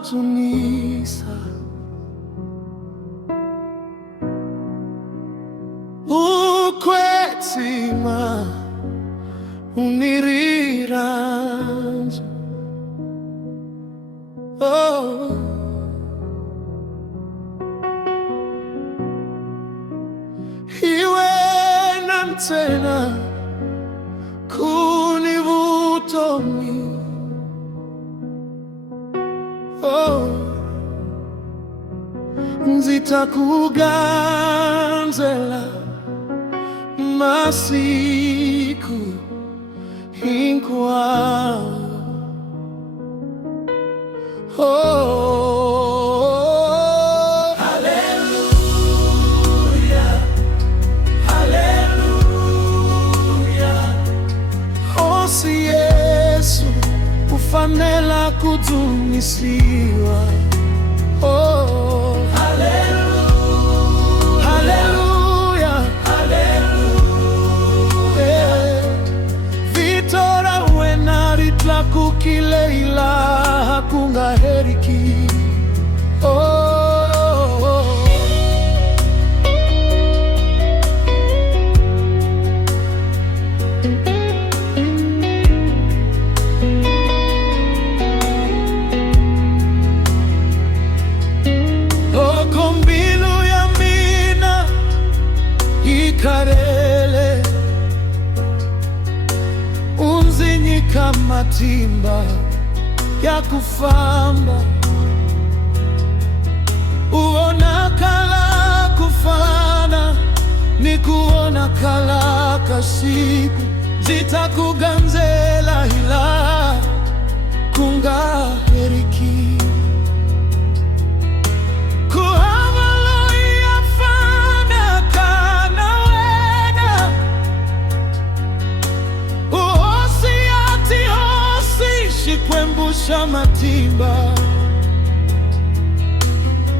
nzakutunisa ukwetima uniriranje. Oh, iwe nantena kunivutomi. Oh, nzitakuganzela masiku hinkwawo. Oh, hallelujah, hallelujah. Hosi Yesu ufanela kudumisiwa. Oh, hallelujah, hallelujah, hallelujah. Vitora wenaritla kukileila hakunga heriki. Oh, okombilu ya mina ikarele unzinyika matimba ya kufamba uona kala kufana ni kuona kala kasiku zitakuganzela hila kunga heriki kuhamalo yafana kana wena uhosi ati hosi shikwembusha matimba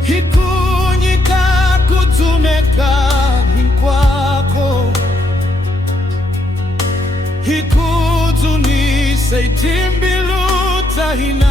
hikunyika kuzuneka hinkwako hikuzunise itimbilu tahina.